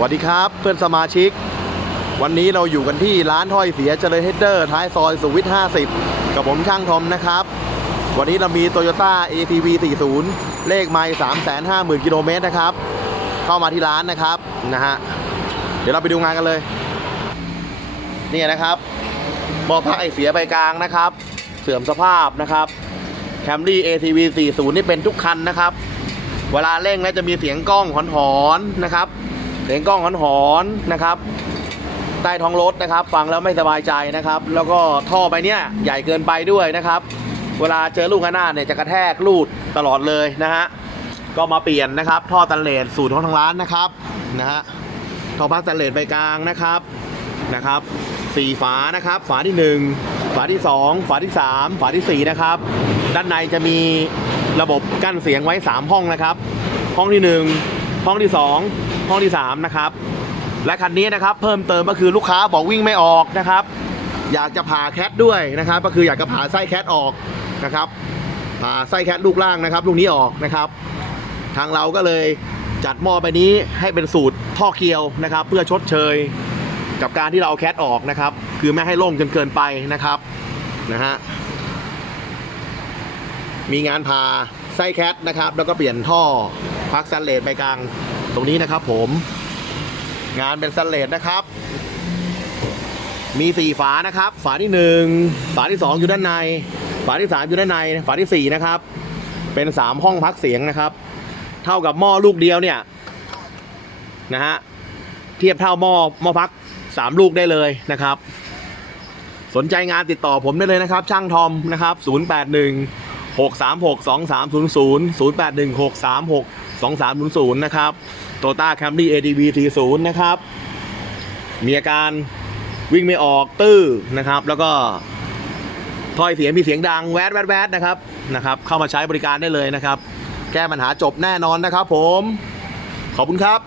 วัสดีครับ เพื่อนสมาชิก วันนี้เราอยู่กันที่ร้านถ้อยเสียเจริญเฮดเดอร์ท้ายซอยสุวิท50 กับผมช่างทอมนะครับ วันนี้เรามี Toyota ATV 40 เลขไมล์350,000 กิโลเมตรนะครับ เข้ามาที่ร้านนะครับนะฮะเดี๋ยวเราไปดูงานกันเลย นี่นะครับบอกพักไอเสียใบกลางนะครับ เสื่อมสภาพนะครับ Camry ATV 40 นี่เป็นทุกคันนะครับ เวลาเร่งแล้วจะมีเสียงกล้องหอนๆนะครับ เสียงกล้องหอนๆนนะครับใต้ท้องรถนะครับ ฟังแล้วไม่สบายใจนะครับ แล้วก็ท่อไปเนี่ยใหญ่เกินไปด้วยนะครับ เวลาเจอลูกระนาดเนี่ยจะกระแทกลูดตลอดเลยนะฮะก็มาเปลี่ยนนะครับ ท่อตันเลนสูตรของทางร้านนะครับนะฮะท่อพักตันเลนไปกลางนะครับนะครับสี่ฝานะครับ ฝาที่หนึ่งฝาที่สองฝาที่สามฝาที่สี่นะครับ ด้านในจะมีระบบกั้นเสียงไว้ 3 ห้องนะครับ ห้องที่ 1 ห้องที่ 2 ห้องที่ 3 นะครับ และคันนี้นะครับเพิ่มเติมก็คือลูกค้าบอกวิ่งไม่ออกนะครับ อยากจะผ่าแคทด้วยนะครับ ก็คืออยากจะผ่าไส้แคทออกนะครับผ่าไส้แคทลูกล่างนะครับลูกนี้ออกนะครับ ทางเราก็เลยจัดหม้อไปนี้ให้เป็นสูตรท่อเคียวนะครับ เพื่อชดเชยกับการที่เราเอาแคทออกนะครับ คือไม่ให้โล่งจนเกินไปนะครับนะฮะมีงานพาไส้แคทนะครับ แล้วก็เปลี่ยนท่อ พักซันเลตไปกลางตรงนี้นะครับผม งานเป็นซันเลตนะครับ มีสี่ฝานะครับ ฝาที่หนึ่งฝาที่สองอยู่ด้านใน ฝาที่สามอยู่ด้านใน ฝาที่สี่นะครับ เป็นสามห้องพักเสียงนะครับ เท่ากับหม้อลูกเดียวเนี่ยนะฮะเทียบเท่าหม้อหม้อพักสามลูกได้เลยนะครับ สนใจงานติดต่อผมได้เลยนะครับ ช่างทอมนะครับ 081 636 2300 081 636 2300 นะครับ โตต้าแคมรี่ ADV 40 นะครับ มีอาการวิ่งไม่ออกตื้อนะครับ แล้วก็ถ้อยเสียงมีเสียงดังแวดแวดแวดนะครับนะครับ เข้ามาใช้บริการได้เลยนะครับ แก้ปัญหาจบแน่นอนนะครับผม ขอบคุณครับ